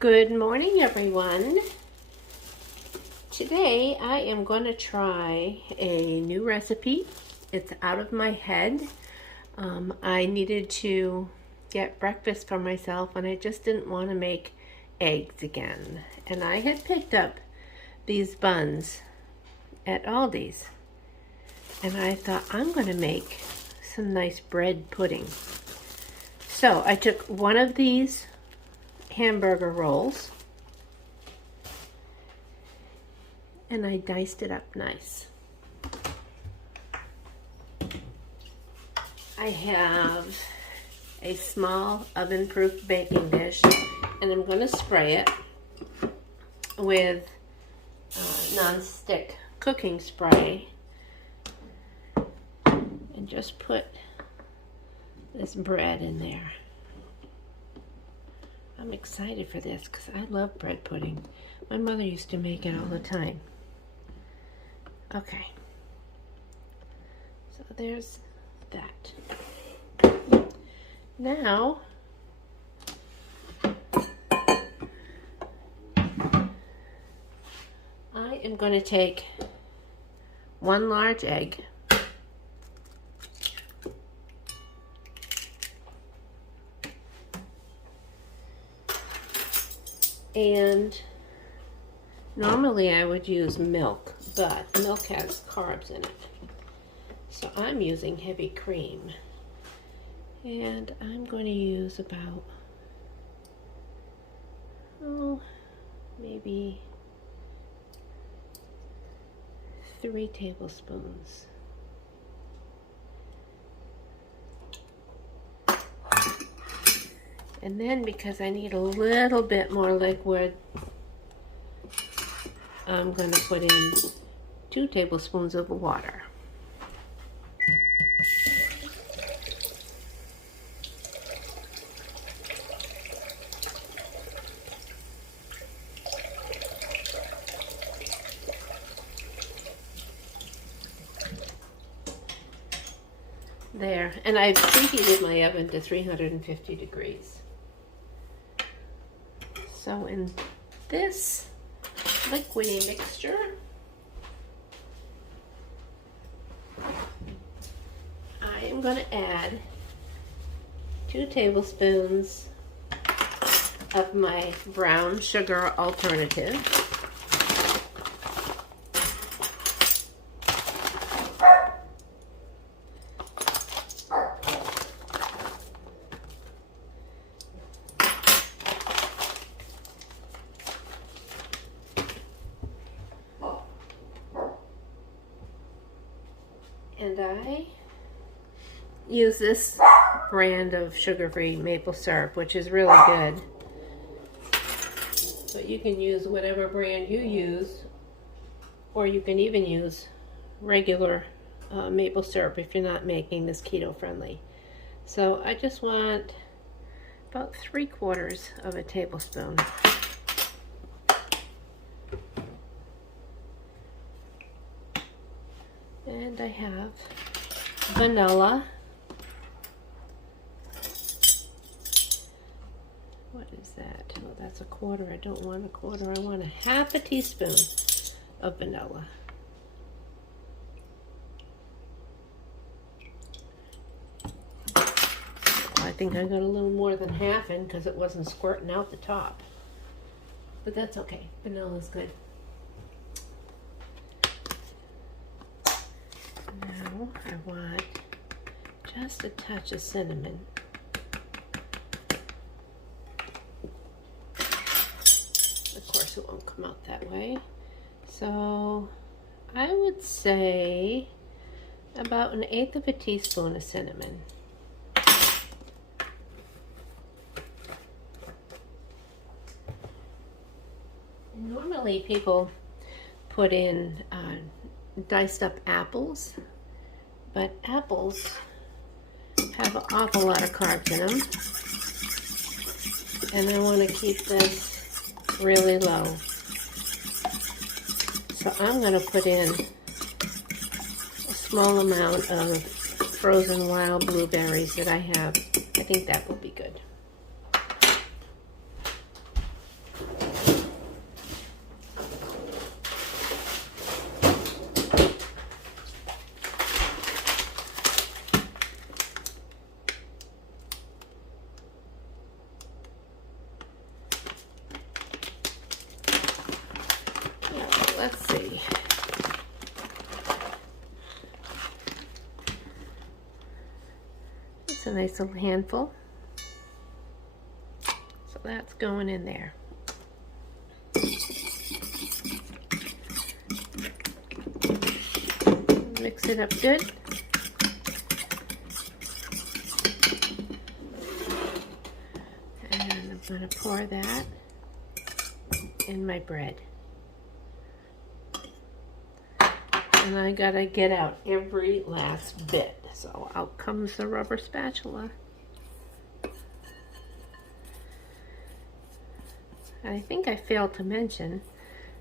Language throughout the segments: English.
Good morning, everyone. Today I am going to try a new recipe. It's out of my head. I needed to get breakfast for myself and I just didn't want to make eggs again. And I had picked up these buns at Aldi's. And I thought I'm going to make some nice bread pudding. So I took one of these hamburger rolls and I diced it up nice. I have a small oven-proof baking dish and I'm going to spray it with non-stick cooking spray and just put this bread in there. I'm excited for this because I love bread pudding. My mother used to make it all the time. Okay. So there's that. Now, I am going to take one large egg. And normally I would use milk, but milk has carbs in it. So I'm using heavy cream. And I'm going to use about, maybe 3 tablespoons. And then because I need a little bit more liquid, I'm going to put in 2 tablespoons of water. There, and I've preheated my oven to 350 degrees. So in this liquidy mixture, I am going to add 2 tablespoons of my brown sugar alternative. And I use this brand of sugar-free maple syrup, which is really good. But you can use whatever brand you use, or you can even use regular maple syrup if you're not making this keto friendly. So I just want about 3/4 of a tablespoon. And I have vanilla. What is that? Oh, that's 1/4. I don't want 1/4. I want 1/2 teaspoon of vanilla. I think I got a little more than half in because it wasn't squirting out the top. But that's okay. Vanilla's good. Now I want just a touch of cinnamon. Of course it won't come out that way. So I would say about 1/8 of a teaspoon of cinnamon. Normally people put in diced up apples, but apples have an awful lot of carbs in them, and I want to keep this really low. So I'm going to put in a small amount of frozen wild blueberries that I have. I think that will be good. a nice little handful. So that's going in there. Mix it up good. And I'm going to pour that in my bread. And I gotta get out every last bit. So out comes the rubber spatula. I think I failed to mention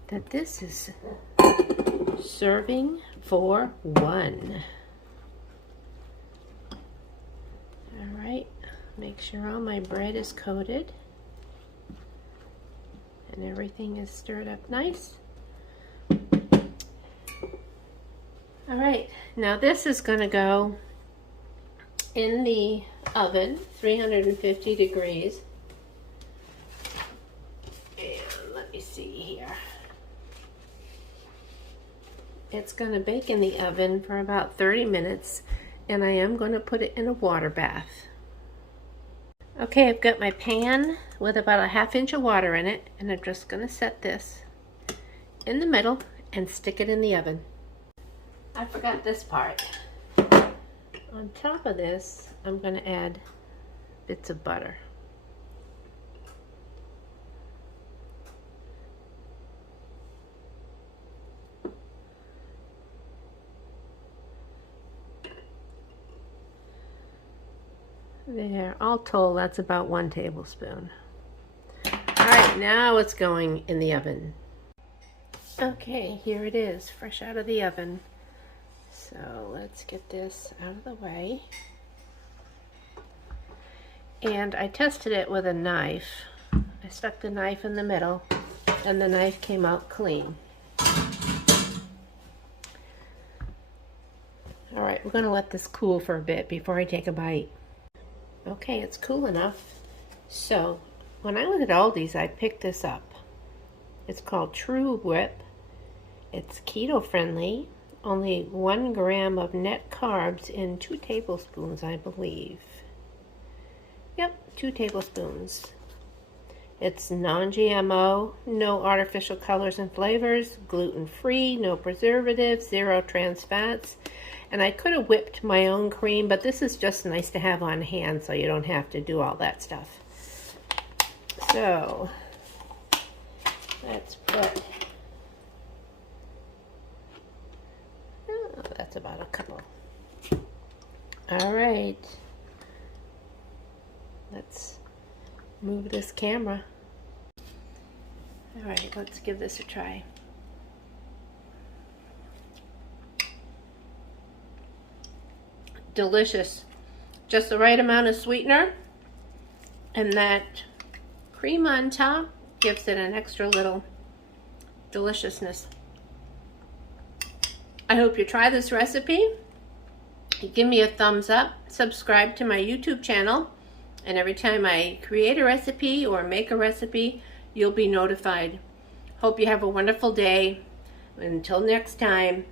that this is serving for one. All right, make sure all my bread is coated and everything is stirred up nice. All right, now this is going to go in the oven, 350 degrees. And let me see here. It's going to bake in the oven for about 30 minutes, and I am going to put it in a water bath. Okay, I've got my pan with about a 1/2 inch of water in it, and I'm just going to set this in the middle and stick it in the oven. I forgot this part. On top of this, I'm going to add bits of butter. There, all told, that's about 1 tablespoon. All right, now it's going in the oven. Okay, here it is, fresh out of the oven. So let's get this out of the way. And I tested it with a knife. I stuck the knife in the middle and the knife came out clean. All right, we're gonna let this cool for a bit before I take a bite. Okay, it's cool enough. So when I was at Aldi's, I picked this up. It's called True Whip. It's keto friendly. Only 1 gram of net carbs in 2 tablespoons, I believe. Yep, 2 tablespoons. It's non-GMO, no artificial colors and flavors, gluten-free, no preservatives, 0 trans fats. And I could have whipped my own cream, but this is just nice to have on hand so you don't have to do all that stuff. So, let's put... that's about a couple. All right, let's move this camera. All right, let's give this a try. Delicious. Just the right amount of sweetener, and that cream on top gives it an extra little deliciousness. I hope you try this recipe. Give me a thumbs up, subscribe to my YouTube channel, and every time I create a recipe or make a recipe, you'll be notified. Hope you have a wonderful day. Until next time.